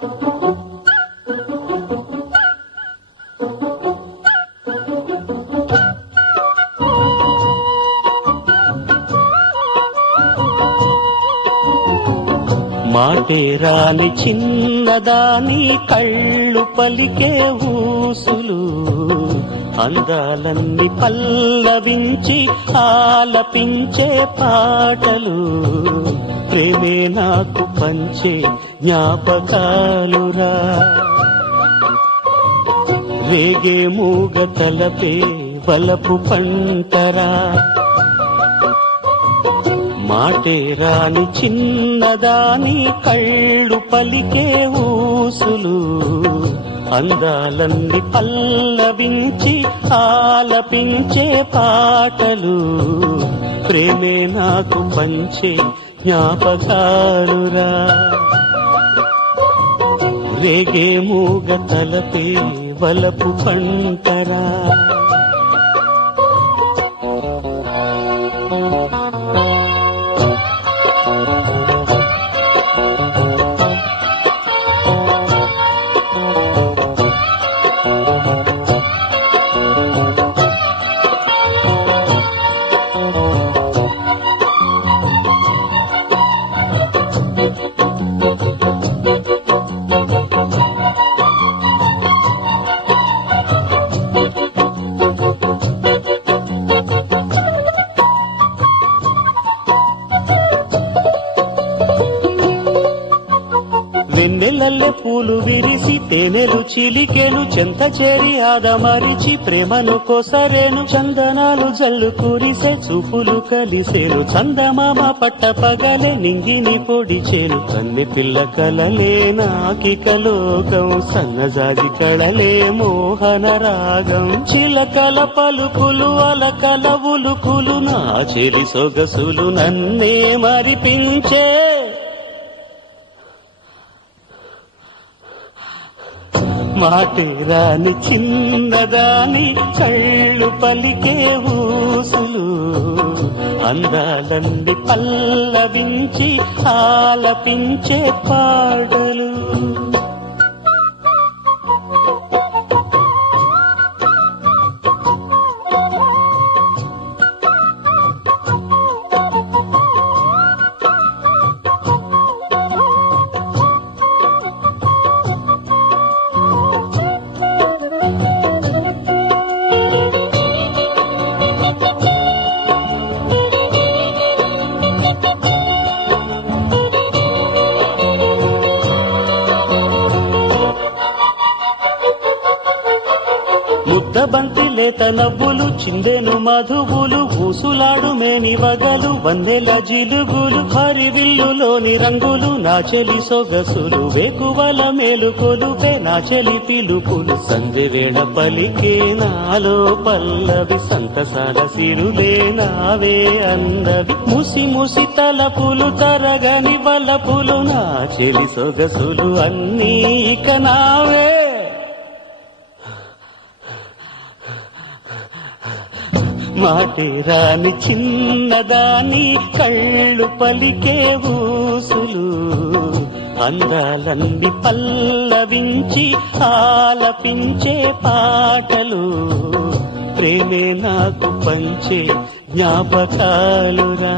మాటే రాని చిన్నదాని కళ్ళు పలికే ఊసులు, అందాలన్నీ పల్లవించి ఆలపించే పాటలు, ప్రేమే నాకు పంచే జ్ఞాపకాలురా. రేగే మూగ తలపే వలపు పంటరా. మాటే రాని చిన్నదాని కళ్ళు పలికే ఊసులు, అందాలన్నీ పల్లవించి ఆలపించే పాటలు, ప్రేమే నాకు పంచే జ్ఞాపకాలురా. రేగే మూగ తలపే వలపు పంటరా. వెన్నెలల్లె పూలు విరిసి తేనెలు చిలికెను, చెంత చేరి ఆదమరిచి ప్రేమను కొసరేను, చందనాలు జల్లు కురిసే చూపులు కలిసేను, చందమామ పట్ట పగలే నింగిని పొడిచేను, కన్నె పిల్ల కలలే నాకిక లోకం, సన్నజాజి కళలే మోహన రాగం, చిలకల పలుకులు అలకల ఉలుకులు, నా చెలి సొగసులు నన్నే మరిపించే. మాటే రాని చిన్నదాని కళ్ళు పలికే ఊసులు, అందాలన్నీ పల్లవించి ఆలపించే పాటలు. ముద్దబంతి లేత నవ్వులు, చిందెను మధువులు, ఊసులాడు మేని వగలు, వందెల జిలుగులు, హరివిల్లులోని రంగులు, నా చెలి సొగసులు, వేకువల మేలుకొలుపే నా చెలి పిలుపులు, సంధ్య వేళ పలికే నాలో పల్లవి, సంతసాల సిరులే నావే అందవి, ముసి ముసి తలపులు తరగని వలపులు, నా చెలి సొగసులు అన్నీ ఇక నావే. మాటే రాని చిన్నదాని కళ్ళు పలికే ఊసులు, అందాలన్నీ పల్లవించి ఆలపించే పాటలు, ప్రేమే నాకు పంచే జ్ఞాపకాలురా.